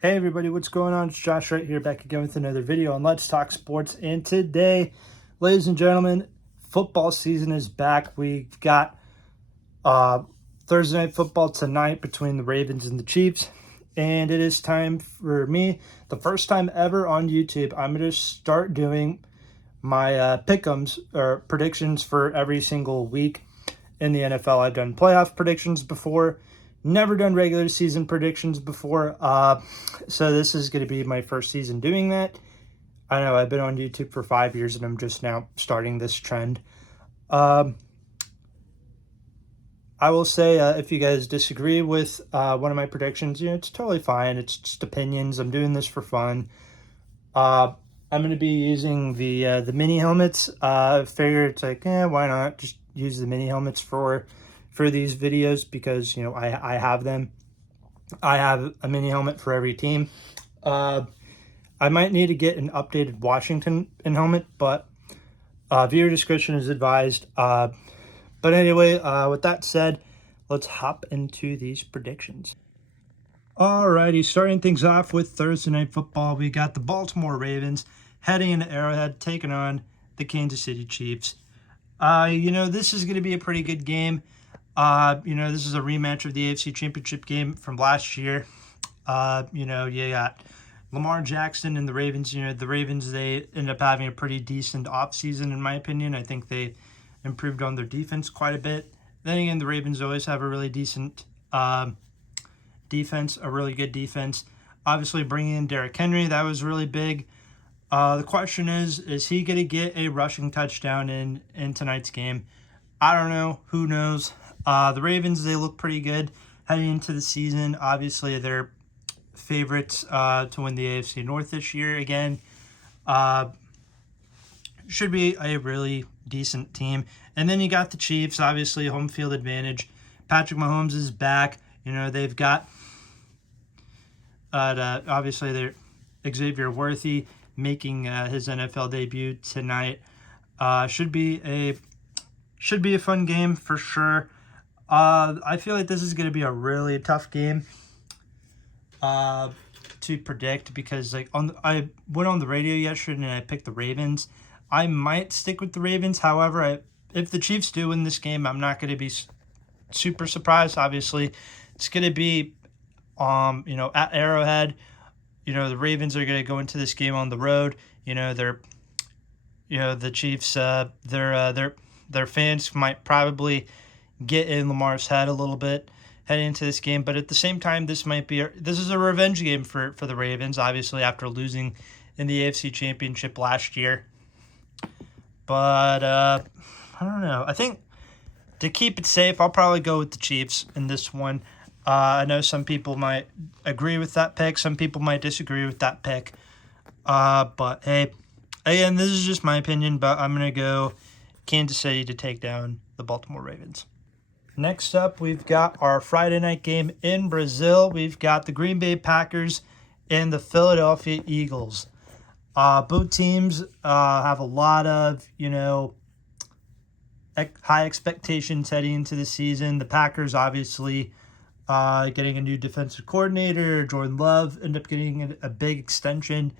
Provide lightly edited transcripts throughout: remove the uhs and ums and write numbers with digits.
Hey everybody, what's going on? It's Josh right here back again with another video on Let's Talk Sports. And today, ladies and gentlemen, football season is back. We've got uh, Thursday night football tonight between the Ravens and the Chiefs. And it is time for me, the first time ever on YouTube, I'm going to start doing my pick'ems or predictions for every single week in the NFL. I've done playoff predictions before, never done regular season predictions before. So this is going to be my first season doing that. I know I've been on YouTube for 5 years and I'm just now starting this trend. I will say if you guys disagree with one of my predictions, it's totally fine. It's just opinions. I'm doing this for fun. I'm going to be using the mini helmets. Figure it's like, why not just use the mini helmets for these videos because I have them. I have a mini helmet for every team. I might need to get an updated Washington helmet, but viewer discretion is advised. But anyway, with that said, let's hop into these predictions. Alrighty, starting things off with Thursday Night Football, we got the Baltimore Ravens heading into Arrowhead, taking on the Kansas City Chiefs. This is going to be a pretty good game. This is a rematch of the AFC Championship game from last year. You got Lamar Jackson and the Ravens. The Ravens, they ended up having a pretty decent offseason, in my opinion. I think they improved on their defense quite a bit. Then again, the Ravens always have a really decent defense, a really good defense. Obviously, bringing in Derrick Henry, that was really big. The question is he going to get a rushing touchdown in tonight's game? I don't know. Who knows? The Ravens, they look pretty good heading into the season. Obviously, they're favorites to win the AFC North this year again. Should be a really decent team. And then you got the Chiefs, obviously, home field advantage. Patrick Mahomes is back. They've got, obviously, they're Xavier Worthy making his NFL debut tonight. Should be a fun game for sure. I feel like this is going to be a really tough game to predict because I went on the radio yesterday and I picked the Ravens. I might stick with the Ravens. However, if the Chiefs do win this game, I'm not going to be super surprised. Obviously, it's going to be at Arrowhead. The Ravens are going to go into this game on the road. The Chiefs, their fans might probably get in Lamar's head a little bit heading into this game, but at the same time, this is a revenge game for the Ravens, obviously after losing in the AFC Championship last year. But I don't know. I think to keep it safe, I'll probably go with the Chiefs in this one. I know some people might agree with that pick. Some people might disagree with that pick. But hey, again, this is just my opinion, but I'm going to go Kansas City to take down the Baltimore Ravens. Next up, we've got our Friday night game in Brazil. We've got the Green Bay Packers and the Philadelphia Eagles. Both teams have a lot of, high expectations heading into the season. The Packers, obviously, getting a new defensive coordinator. Jordan Love ended up getting a big extension.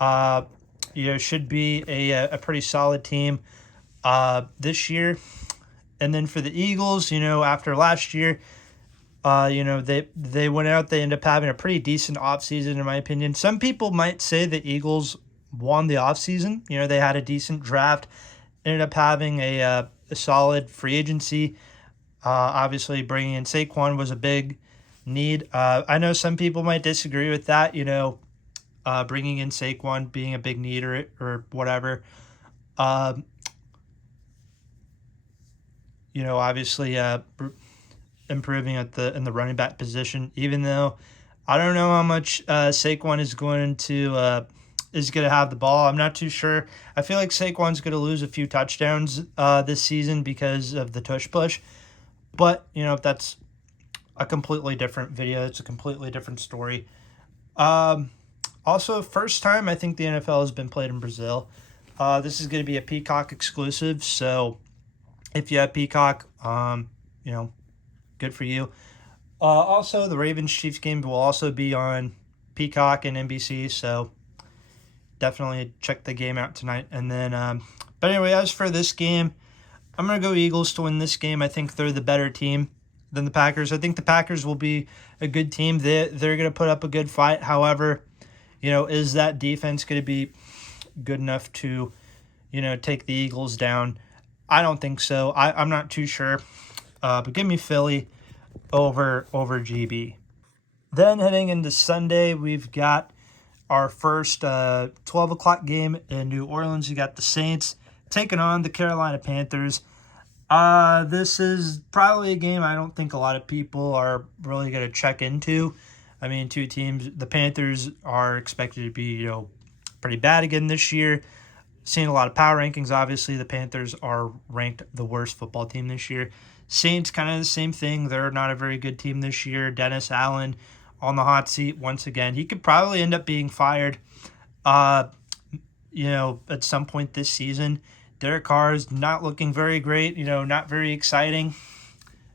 Should be a pretty solid team this year. And then for the Eagles, after last year, they went out. They ended up having a pretty decent offseason, in my opinion. Some people might say the Eagles won the offseason. They had a decent draft, ended up having a solid free agency. Obviously, bringing in Saquon was a big need. I know some people might disagree with that, bringing in Saquon being a big need or whatever. Obviously improving in the running back position, even though I don't know how much Saquon is going to have the ball. I'm not too sure. I feel like Saquon's going to lose a few touchdowns this season because of the tush push. But, that's a completely different video. It's a completely different story. Also, first time I think the NFL has been played in Brazil. This is going to be a Peacock exclusive, so if you have Peacock, good for you. Also, the Ravens-Chiefs game will also be on Peacock and NBC, so definitely check the game out tonight. And then, but anyway, as for this game, I'm going to go Eagles to win this game. I think they're the better team than the Packers. I think the Packers will be a good team. They're going to put up a good fight. However, is that defense going to be good enough to, take the Eagles down? I don't think so. I'm not too sure. But give me Philly over GB. Then heading into Sunday, we've got our first 12 o'clock game in New Orleans. You got the Saints taking on the Carolina Panthers. This is probably a game I don't think a lot of people are really going to check into. I mean, two teams, the Panthers are expected to be, pretty bad again this year. Seeing a lot of power rankings, obviously, the Panthers are ranked the worst football team this year. Saints, kind of the same thing. They're not a very good team this year. Dennis Allen on the hot seat once again. He could probably end up being fired, at some point this season. Derek Carr is not looking very great, not very exciting.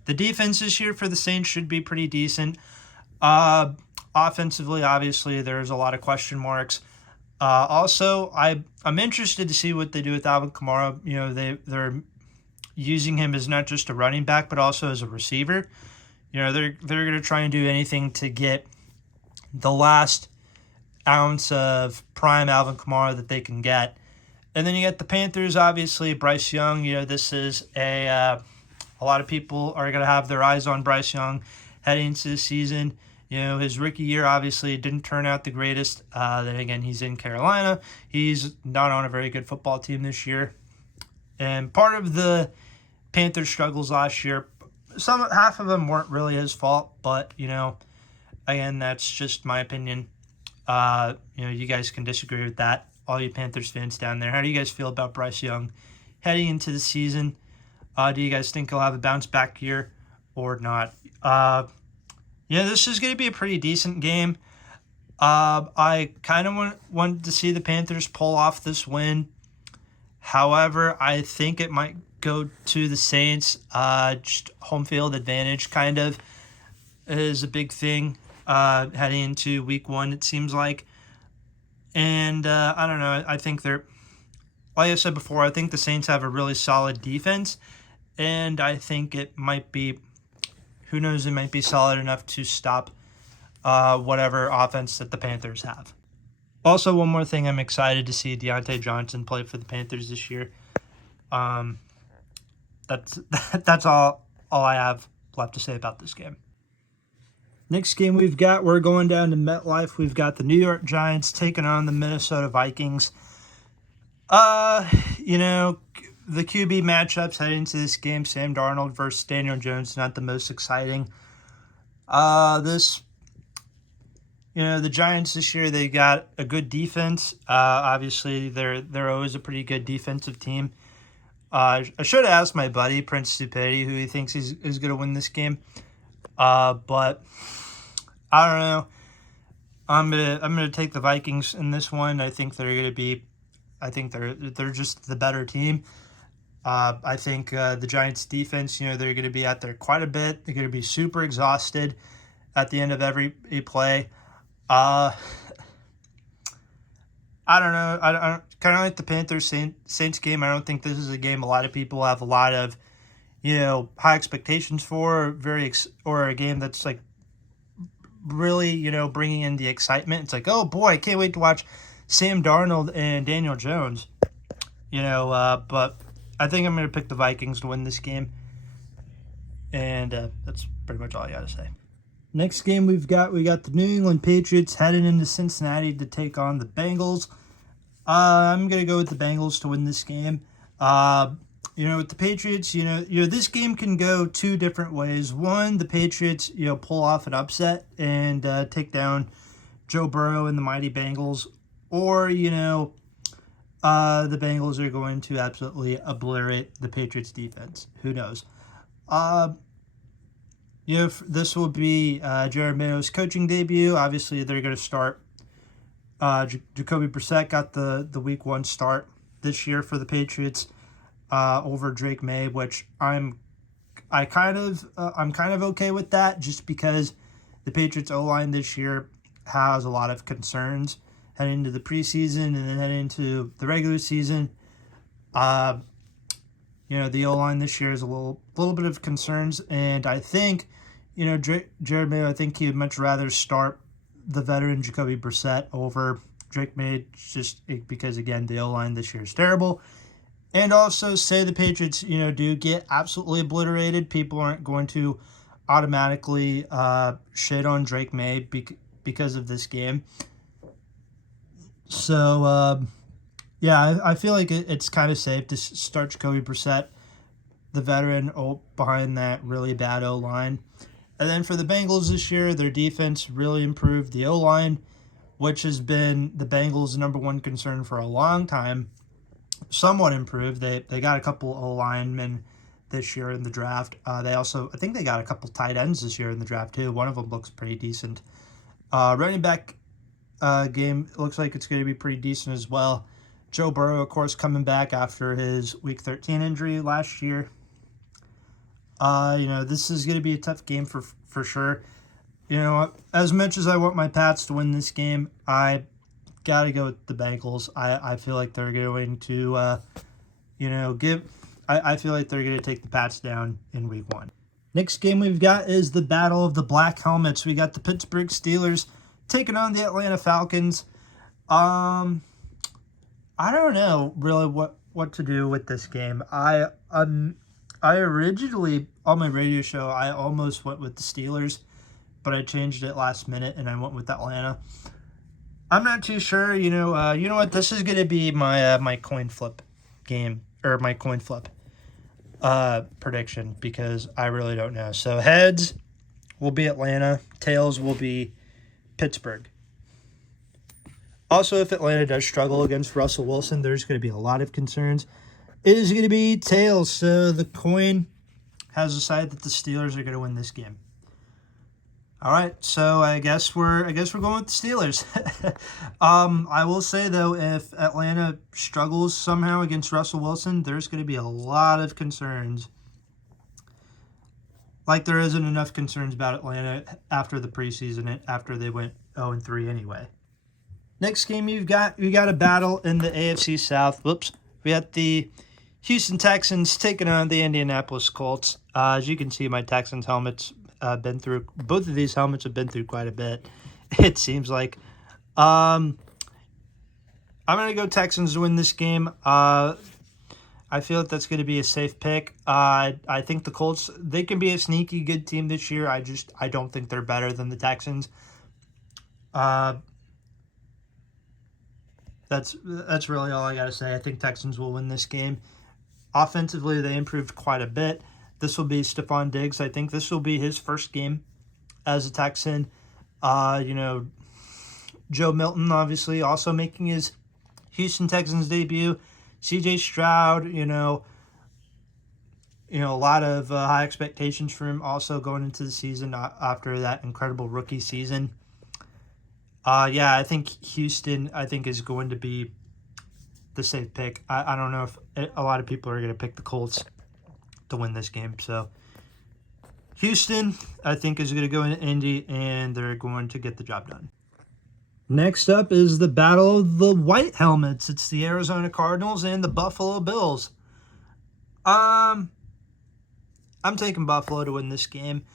The defense this year for the Saints should be pretty decent. Offensively, obviously, there's a lot of question marks. Also, I'm interested to see what they do with Alvin Kamara. They're using him as not just a running back, but also as a receiver. They're going to try and do anything to get the last ounce of prime Alvin Kamara that they can get. And then you got the Panthers, obviously, Bryce Young. This is a lot of people are going to have their eyes on Bryce Young heading into the season. His rookie year obviously didn't turn out the greatest. Then again, he's in Carolina. He's not on a very good football team this year. And part of the Panthers' struggles last year, half of them weren't really his fault, but, again, that's just my opinion. You guys can disagree with that. All you Panthers fans down there, how do you guys feel about Bryce Young heading into the season? Do you guys think he'll have a bounce back year or not? This is going to be a pretty decent game. I kind of wanted to see the Panthers pull off this win. However, I think it might go to the Saints. Just home field advantage kind of is a big thing heading into week 1, it seems like. And I don't know. I think like I said before, I think the Saints have a really solid defense. And I think it might be, who knows, it might be solid enough to stop whatever offense that the Panthers have. Also, one more thing, I'm excited to see Deontay Johnson play for the Panthers this year. That's all I have left to say about this game. Next game we're going down to MetLife. We've got the New York Giants taking on the Minnesota Vikings. The QB matchups heading into this game, Sam Darnold versus Daniel Jones, not the most exciting. The Giants this year, they got a good defense. Obviously, they're always a pretty good defensive team. I should have asked my buddy, Prince Stupidity, who he thinks is going to win this game. But I don't know. I'm gonna take the Vikings in this one. I think they're just the better team. I think the Giants defense, they're going to be out there quite a bit. They're going to be super exhausted at the end of every play. I don't know. I kind of like the Panthers Saints game. I don't think this is a game a lot of people have a lot of, high expectations for. Or a game that's like really, bringing in the excitement. It's like, oh boy, I can't wait to watch Sam Darnold and Daniel Jones. But I think I'm going to pick the Vikings to win this game. And that's pretty much all I got to say. Next game we got the New England Patriots heading into Cincinnati to take on the Bengals. I'm going to go with the Bengals to win this game. With the Patriots, this game can go two different ways. One, the Patriots, pull off an upset and take down Joe Burrow and the mighty Bengals. Or, the Bengals are going to absolutely obliterate the Patriots defense. Who knows? This will be Jared Mayo's coaching debut. Obviously, they're going to start. Jacoby Brissett got the week 1 start this year for the Patriots over Drake May, which I'm kind of okay with that, just because the Patriots O-line this year has a lot of concerns heading into the preseason and then heading into the regular season. The O-line this year is a little bit of concerns, and I think, Jared Mayo, I think he would much rather start the veteran Jacoby Brissett over Drake Maye, just because, again, the O-line this year is terrible. And also, say the Patriots, do get absolutely obliterated, people aren't going to automatically shit on Drake Maye because of this game. So, I feel like it's kind of safe to start Jacoby Brissett, the veteran, behind that really bad O-line. And then for the Bengals this year, their defense really improved. The O-line, which has been the Bengals' number one concern for a long time, somewhat improved. They got a couple O-linemen this year in the draft. I think they got a couple tight ends this year in the draft too. One of them looks pretty decent. Running back game looks like it's going to be pretty decent as well. Joe Burrow, of course, coming back after his Week 13 injury last year. This is going to be a tough game for sure. As much as I want my Pats to win this game, I got to go with the Bengals. I feel like they're going to, I feel like they're going to take the Pats down in Week 1. Next game we've got is the Battle of the Black Helmets. We got the Pittsburgh Steelers taking on the Atlanta Falcons. I don't know really what to do with this game. I originally, on my radio show, I almost went with the Steelers, but I changed it last minute and I went with Atlanta. I'm not too sure. You know what? This is going to be my my coin flip game, or my coin flip prediction, because I really don't know. So heads will be Atlanta, tails will be Pittsburgh. Also, if Atlanta does struggle against Russell Wilson, there's going to be a lot of concerns. It is going to be tails, so the coin has decided that the Steelers are going to win this game. All right, so I guess we're going with the Steelers. I will say though, if Atlanta struggles somehow against Russell Wilson, there's going to be a lot of concerns. Like there isn't enough concerns about Atlanta after the preseason, after they went 0-3 anyway. Next game we got a battle in the AFC South. We got the Houston Texans taking on the Indianapolis Colts. As you can see, my Texans helmets both of these helmets have been through quite a bit, it seems like. I'm going to go Texans to win this game. I feel like that's going to be a safe pick. I think the Colts, they can be a sneaky good team this year. I don't think they're better than the Texans. That's really all I got to say. I think Texans will win this game. Offensively, they improved quite a bit. This will be Stephon Diggs. I think this will be his first game as a Texan. Joe Milton, obviously, also making his Houston Texans debut. CJ Stroud, a lot of high expectations for him also going into the season after that incredible rookie season. I think Houston, is going to be the safe pick. I don't know if a lot of people are going to pick the Colts to win this game. So Houston, I think, is going to go into Indy, and they're going to get the job done. Next up is the Battle of the White Helmets. It's the Arizona Cardinals and the Buffalo Bills. I'm taking Buffalo to win this game.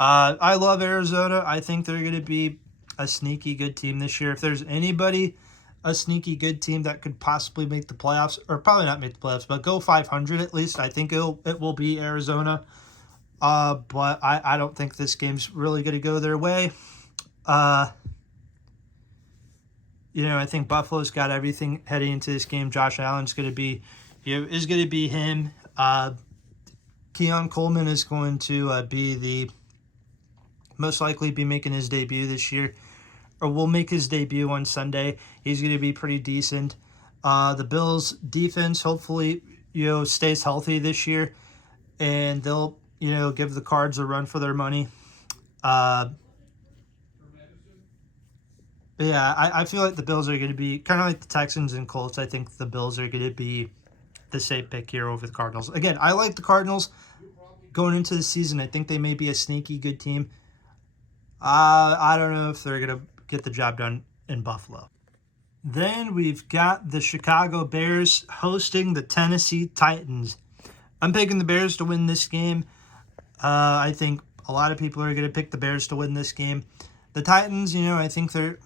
I love Arizona. I think they're going to be a sneaky good team this year. If there's anybody, a sneaky good team that could possibly make the playoffs, or probably not make the playoffs, but go 500 at least, I think it will be Arizona. But I don't think this game's really going to go their way. I think Buffalo's got everything heading into this game. Josh Allen's going to be, is going to be him. Keon Coleman is going to most likely be making his debut this year, or will make his debut on Sunday. He's going to be pretty decent. The Bills' defense hopefully, stays healthy this year, and they'll, give the Cards a run for their money. I feel like the Bills are going to be kind of like the Texans and Colts. I think the Bills are going to be the safe pick here over the Cardinals. Again, I like the Cardinals going into the season. I think they may be a sneaky good team. I don't know if they're going to get the job done in Buffalo. Then we've got the Chicago Bears hosting the Tennessee Titans. I'm picking the Bears to win this game. I think a lot of people are going to pick the Bears to win this game. The Titans, I think they're...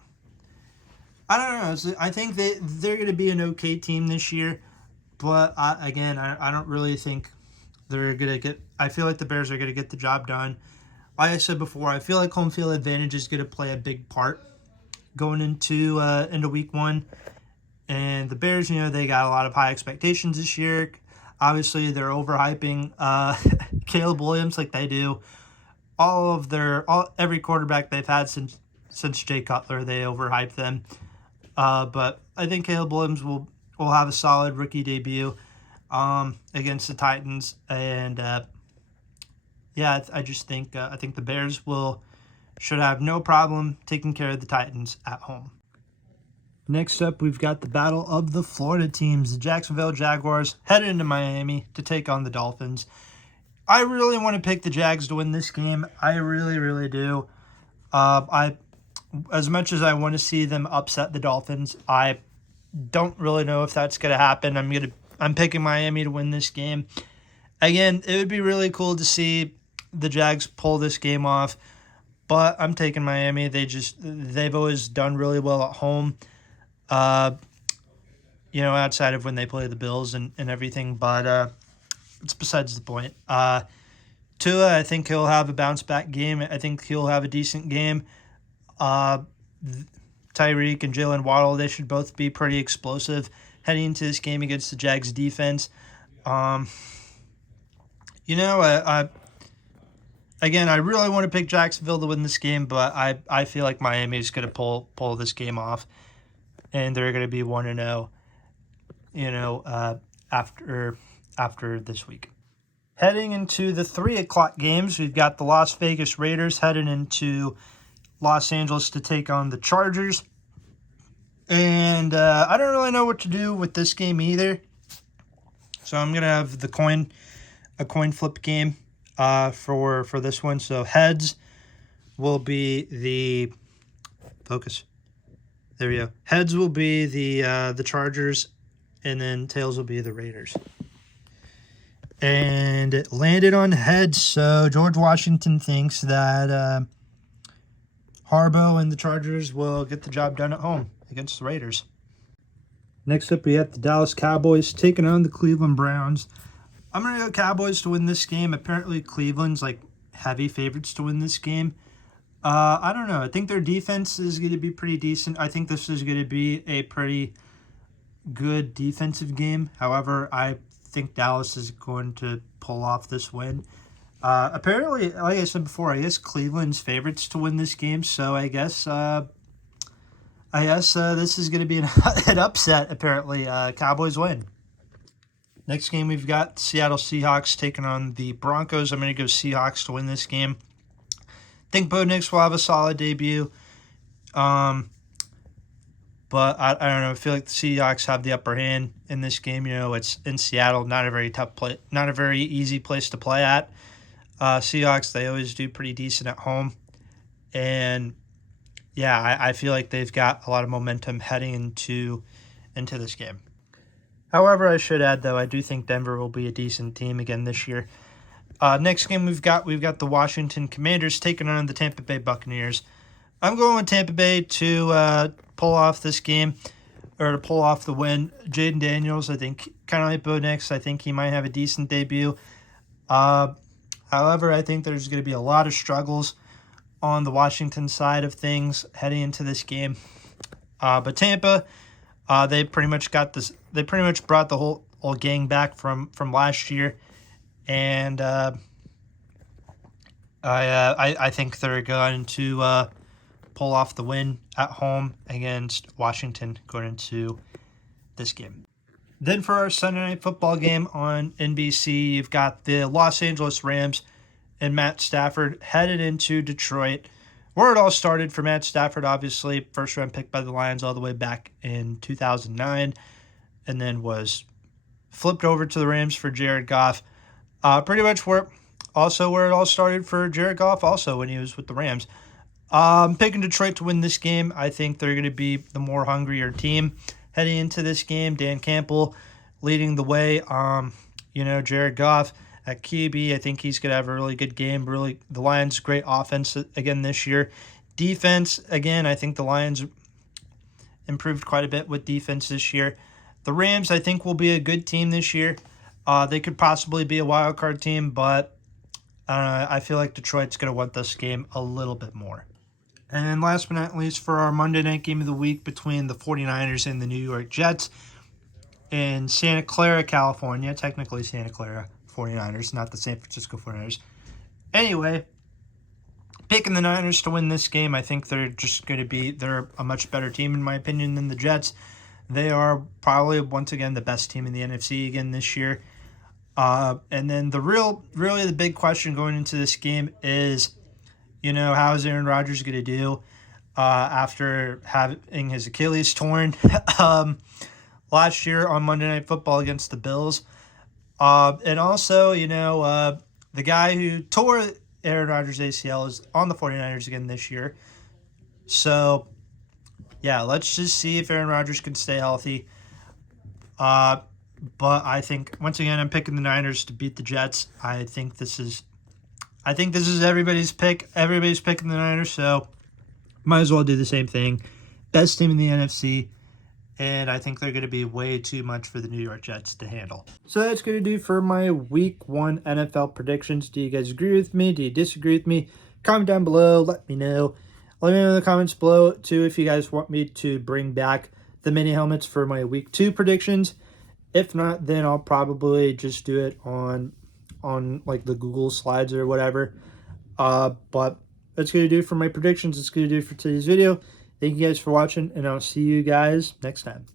I don't know. I think they're going to be an okay team this year. But, I don't really think they're going to get... I feel like the Bears are going to get the job done. Like I said before, I feel like home field advantage is going to play a big part going into week one. And the Bears, they got a lot of high expectations this year. Obviously, they're overhyping Caleb Williams like they do. Every quarterback they've had since Jay Cutler, they overhype them. But I think Caleb Williams will have a solid rookie debut against the Titans. And I just think the Bears should have no problem taking care of the Titans at home. Next up, we've got the battle of the Florida teams. The Jacksonville Jaguars headed into Miami to take on the Dolphins. I really want to pick the Jags to win this game. I really, really do. As much as I want to see them upset the Dolphins, I don't really know if that's going to happen. I'm picking Miami to win this game. Again, it would be really cool to see the Jags pull this game off, but I'm taking Miami. They've always done really well at home. Outside of when they play the Bills and everything, but it's besides the point. Tua, I think he'll have a bounce-back game. I think he'll have a decent game. Tyreek and Jalen Waddle, they should both be pretty explosive heading into this game against the Jags defense. I really want to pick Jacksonville to win this game, but I feel like Miami is going to pull this game off, and they're going to be 1-0, after this week. Heading into the 3 o'clock games, we've got the Las Vegas Raiders heading into Los Angeles to take on the Chargers. And I don't really know what to do with this game either. So I'm going to have a coin flip game for this one. So heads will be the focus. There we go. Heads will be the Chargers, and then tails will be the Raiders. And it landed on heads, so George Washington thinks that Harbaugh and the Chargers will get the job done at home against the Raiders. Next up, we have the Dallas Cowboys taking on the Cleveland Browns. I'm going to go Cowboys to win this game. Apparently, Cleveland's heavy favorites to win this game. I don't know. I think their defense is going to be pretty decent. I think this is going to be a pretty good defensive game. However, I think Dallas is going to pull off this win. Apparently, like I said before, I guess Cleveland's favorites to win this game. So I guess this is going to be an upset. Apparently, Cowboys win. Next game, we've got Seattle Seahawks taking on the Broncos. I'm going to go Seahawks to win this game. I think Bo Nix will have a solid debut. But I don't know. I feel like the Seahawks have the upper hand in this game. It's in Seattle, not a very tough play, not a very easy place to play at. Seahawks, they always do pretty decent at home, and I feel like they've got a lot of momentum heading into this game. However, I should add though, I do think Denver will be a decent team again this year. Next game we've got the Washington Commanders taking on the Tampa Bay Buccaneers. I'm going with Tampa Bay to pull off this game, or to pull off the win. Jaden Daniels, I think, kind of like Bo Nix, I think he might have a decent debut. However, I think there's going to be a lot of struggles on the Washington side of things heading into this game. But Tampa, they pretty much got this. They pretty much brought the whole gang back from last year, and I think they're going to pull off the win at home against Washington going into this game. Then for our Sunday Night Football game on NBC, you've got the Los Angeles Rams and Matt Stafford headed into Detroit, where it all started for Matt Stafford, obviously. First round pick by the Lions all the way back in 2009, and then was flipped over to the Rams for Jared Goff. Pretty much where it all started for Jared Goff also when he was with the Rams. I'm picking Detroit to win this game. I think they're going to be the more hungrier team heading into this game. Dan Campbell leading the way. Jared Goff at QB. I think he's going to have a really good game. Really, the Lions' great offense again this year. Defense, again, I think the Lions improved quite a bit with defense this year. The Rams, I think, will be a good team this year. They could possibly be a wild card team, but I feel like Detroit's going to want this game a little bit more. And last but not least, for our Monday night game of the week between the 49ers and the New York Jets in Santa Clara, California. Technically Santa Clara 49ers, not the San Francisco 49ers. Anyway, picking the Niners to win this game. I think they're a much better team, in my opinion, than the Jets. They are probably, once again, the best team in the NFC again this year. And then really the big question going into this game is, how is Aaron Rodgers going to do after having his Achilles torn last year on Monday Night Football against the Bills? And also, the guy who tore Aaron Rodgers' ACL is on the 49ers again this year. So, yeah, let's just see if Aaron Rodgers can stay healthy. But I think, once again, I'm picking the Niners to beat the Jets. I think this is everybody's pick. Everybody's picking the Niners, so might as well do the same thing. Best team in the NFC, and I think they're going to be way too much for the New York Jets to handle. So that's going to do for my Week 1 NFL predictions. Do you guys agree with me? Do you disagree with me? Comment down below. Let me know. Let me know in the comments below, too, if you guys want me to bring back the mini helmets for my Week 2 predictions. If not, then I'll probably just do it on like the Google Slides or whatever. But that's going to do it for my predictions. It's going to do it for today's video. Thank you guys for watching, and I'll see you guys next time.